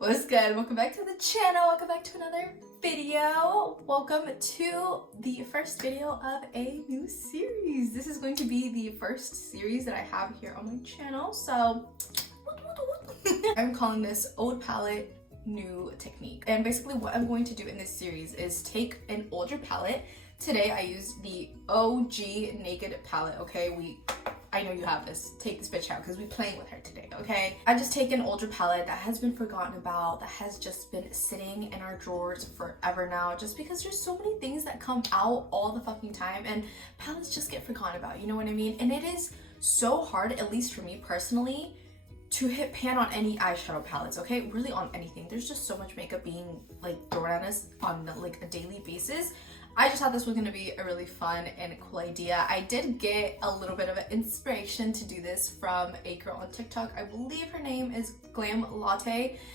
What's good? Welcome back to the channel. Welcome back to another video. Welcome to the first video of a new series. This is going to be the first series that I have here on my channel. So I'm calling this Old Palette New Technique. And basically what I'm going to do in this series is take an older palette. Today I used the OG Naked palette, okay? I know you have this. Take this bitch out because we're playing with her today, okay? I just take an older palette that has been forgotten about, that has just been sitting in our drawers forever now, just because there's so many things that come out all the fucking time and palettes just get forgotten about, you know what I mean? And it is so hard, at least for me personally, to hit pan on any eyeshadow palettes, okay? Really on anything. There's just so much makeup being like thrown at us on like a daily basis. I just thought this was gonna be a really fun and cool idea. I did get a little bit of an inspiration to do this from a girl on TikTok. I believe her name is GLAM.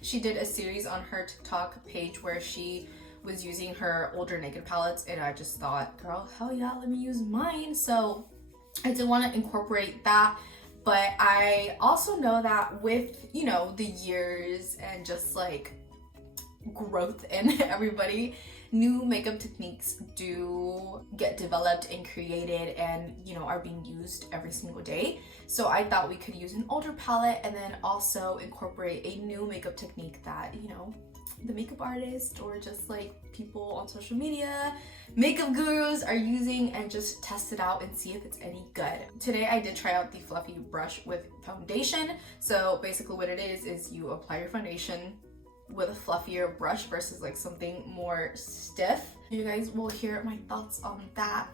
She did a series on her TikTok page where she was using her older Naked palettes, and I just thought, girl, hell yeah, let me use mine. So I did want to incorporate that, but I also know that with, you know, the years and just like growth in everybody, new makeup techniques do get developed and created and, you know, are being used every single day. So I thought we could use an older palette and then also incorporate a new makeup technique that, you know, the makeup artist or just like people on social media, makeup gurus are using, and just test it out and see if it's any good. Today I did try out the fluffy brush with foundation. So basically what it is you apply your foundation with a fluffier brush versus like something more stiff. You guys will hear my thoughts on that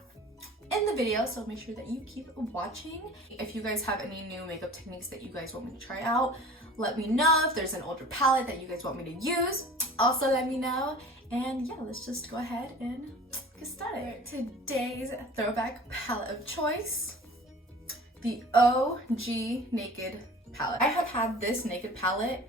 in the video, so make sure that you keep watching. If you guys have any new makeup techniques that you guys want me to try out, let me know. If there's an older palette that you guys want me to use, also let me know. And yeah, let's just go ahead and get started. Today's throwback palette of choice, the OG Naked palette. I have had this Naked palette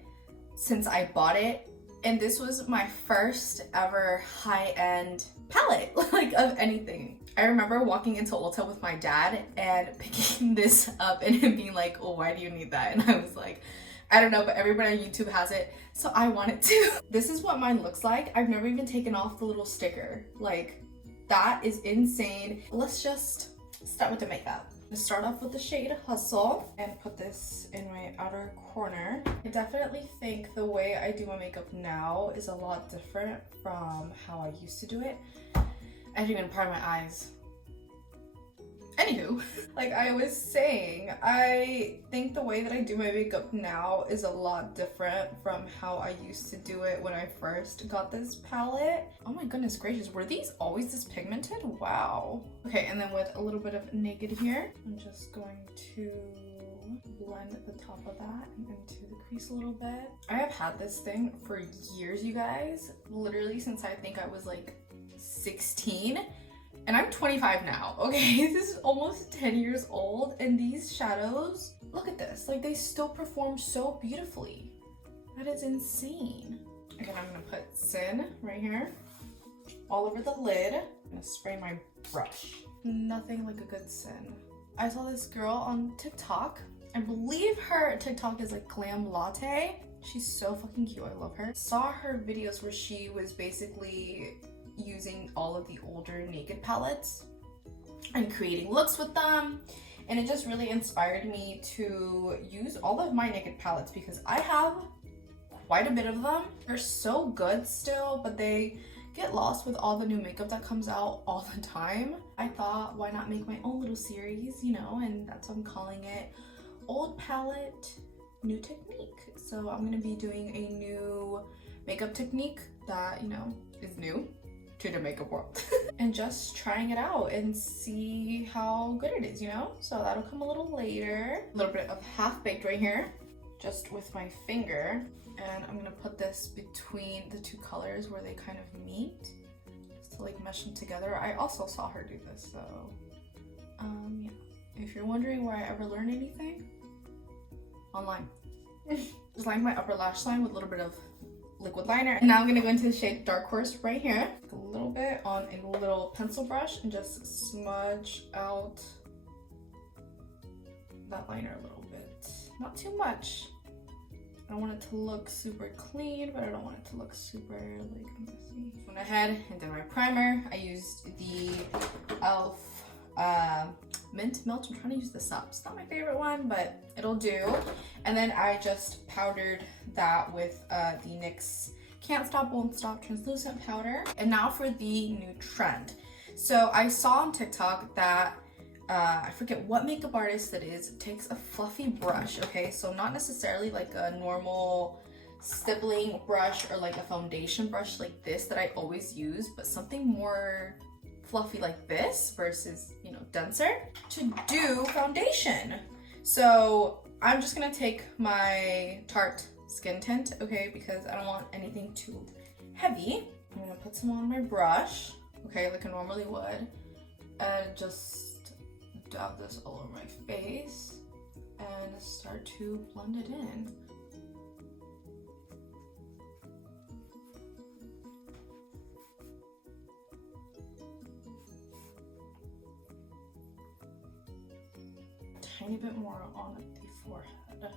since I bought it, and this was my first ever high-end palette, like of anything. I remember walking into Ulta with my dad and picking this up and him being like, oh, why do you need that? And I was like, I don't know, but everybody on YouTube has it, so I want it too. This is what mine looks like. I've never even taken off the little sticker. Like, that is insane. Let's just start with the makeup. To start off with the shade Hustle and put this in my outer corner. I definitely think the way I do my makeup now is a lot different from how I used to do it. I didn't even part my eyes. Anywho, like I was saying, I think the way that I do my makeup now is a lot different from how I used to do it when I first got this palette. Oh my goodness gracious, were these always this pigmented? Wow. Okay, and then with a little bit of Naked here, I'm just going to blend the top of that into the crease a little bit. I have had this thing for years, you guys. Literally since I think I was like 16. And I'm 25 now, okay? This is almost 10 years old, and these shadows, look at this. Like, they still perform so beautifully. That is insane. Again, I'm gonna put Sin right here, all over the lid. I'm gonna spray my brush. Nothing like a good Sin. I saw this girl on TikTok. I believe her TikTok is like GLAM. She's so fucking cute, I love her. Saw her videos where she was basically using all of the older Naked palettes and creating looks with them, and it just really inspired me to use all of my Naked palettes because I have quite a bit of them. They're so good still, but they get lost with all the new makeup that comes out all the time. I thought, why not make my own little series, you know, and that's what I'm calling it, Old Palette New Technique. So I'm gonna be doing a new makeup technique that, you know, is new to the makeup world and just trying it out and see how good it is, you know? So that'll come a little later. A little bit of Half Baked right here, just with my finger, and I'm gonna put this between the two colors where they kind of meet, just to like mesh them together. I also saw her do this, so yeah. If you're wondering where I ever learned anything, online. Just line my upper lash line with a little bit of liquid liner. And now I'm gonna go into the shade Dark Horse right here. A little bit on a little pencil brush and just smudge out that liner a little bit. Not too much. I don't want it to look super clean, but I don't want it to look super like messy. Went ahead and did my primer. I used the e.l.f. Mint Melt. I'm trying to use this up. It's not my favorite one, but it'll do. And then I just powdered that with the NYX Can't Stop Won't Stop translucent powder. And now for the new trend. So I saw on TikTok that I forget what makeup artist it is, takes a fluffy brush, okay? So not necessarily like a normal stippling brush or like a foundation brush like this that I always use, but something more fluffy like this versus, you know, denser to do foundation. So I'm just gonna take my Tarte Skin Tint, okay, because I don't want anything too heavy. I'm gonna put some on my brush, okay, like I normally would, and just dab this all over my face and start to blend it in. Tiny bit more on the forehead.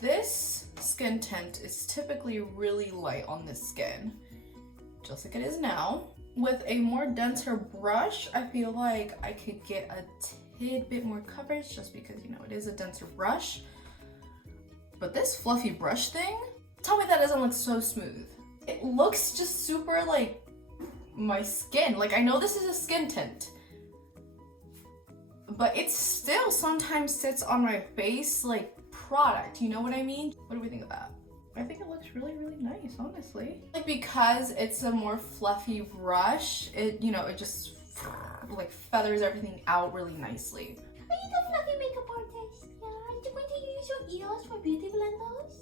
This skin tint is typically really light on the skin, just like it is now. With a more denser brush, I feel like I could get a bit more coverage just because, you know, it is a denser brush. But this fluffy brush thing, tell me that doesn't look so smooth. It looks just super like my skin. Like, I know this is a skin tint, but it still sometimes sits on my face like product, you know what I mean? What do we think of that? I think it looks really, really nice, honestly. Like, because it's a more fluffy brush, it, you know, it just like feathers everything out really nicely. Are you the fluffy makeup artist? Yeah, are you going to use your ears for beauty blenders?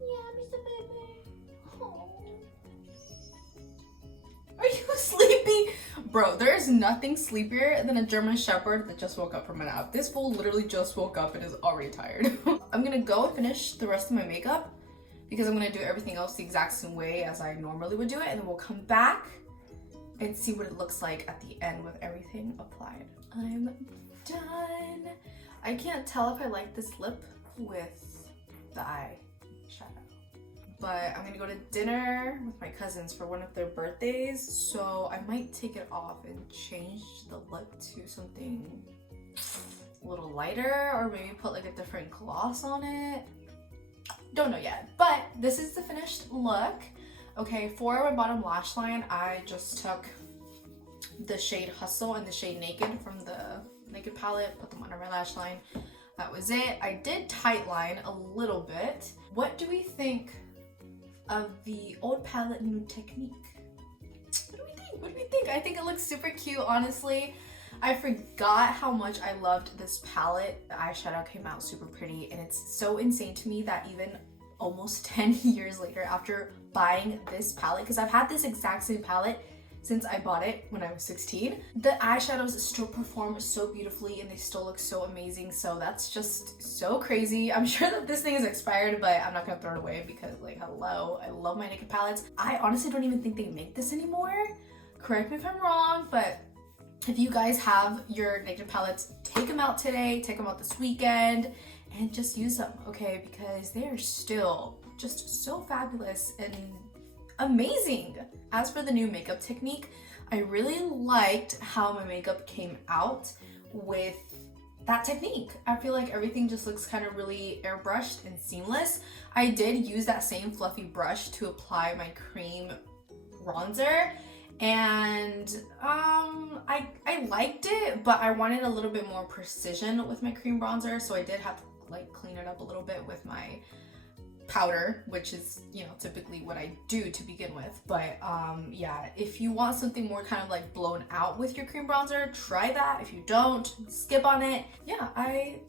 Yeah, Mr. Baby. Oh. Are you sleepy? Bro, there's nothing sleepier than a German Shepherd that just woke up from a nap. This fool literally just woke up and is already tired. I'm gonna go and finish the rest of my makeup because I'm gonna do everything else the exact same way as I normally would do it, and then we'll come back and see what it looks like at the end with everything applied. I'm done. I can't tell if I like this lip with the eyeshadow, but I'm gonna go to dinner with my cousins for one of their birthdays, so I might take it off and change the lip to something a little lighter, or maybe put like a different gloss on it. Don't know yet, but this is the finished look. Okay, for my bottom lash line, I just took the shade Hustle and the shade Naked from the Naked palette, put them under my lash line. That was it. I did tight line a little bit. What do we think of the old palette new technique? What do we think? What do we think? I think it looks super cute, honestly. I forgot how much I loved this palette. The eyeshadow came out super pretty, and it's so insane to me that even almost 10 years later after buying this palette, because I've had this exact same palette since I bought it when I was 16, the eyeshadows still perform so beautifully and they still look so amazing. So that's just so crazy. I'm sure that this thing is expired, but I'm not gonna throw it away because, like, hello, I love my Naked palettes. I honestly don't even think they make this anymore. Correct me if I'm wrong, but if you guys have your Naked palettes, take them out today, take them out this weekend, and just use them, okay? Because they are still just so fabulous and amazing. As for the new makeup technique, I really liked how my makeup came out with that technique. I feel like everything just looks kind of really airbrushed and seamless. I did use that same fluffy brush to apply my cream bronzer, and I liked it, but I wanted a little bit more precision with my cream bronzer, so I did have to like clean it up a little bit with my powder, which is, you know, typically what I do to begin with. But yeah, if you want something more kind of like blown out with your cream bronzer, try that. If you don't, skip on it. Yeah, I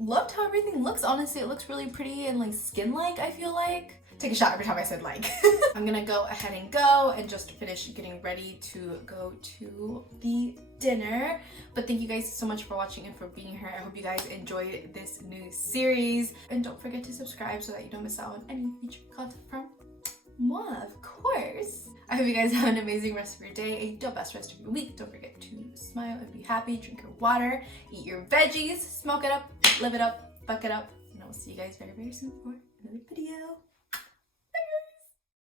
loved how everything looks. Honestly, it looks really pretty and like skin-like, I feel like. Take a shot every time I said like. I'm gonna go ahead and go and just finish getting ready to go to the dinner. But thank you guys so much for watching and for being here. I hope you guys enjoyed this new series. And don't forget to subscribe so that you don't miss out on any future content from moi, of course. I hope you guys have an amazing rest of your day, the best rest of your week. Don't forget to smile and be happy, drink your water, eat your veggies, smoke it up, live it up, fuck it up. And I will see you guys very, very soon for another video.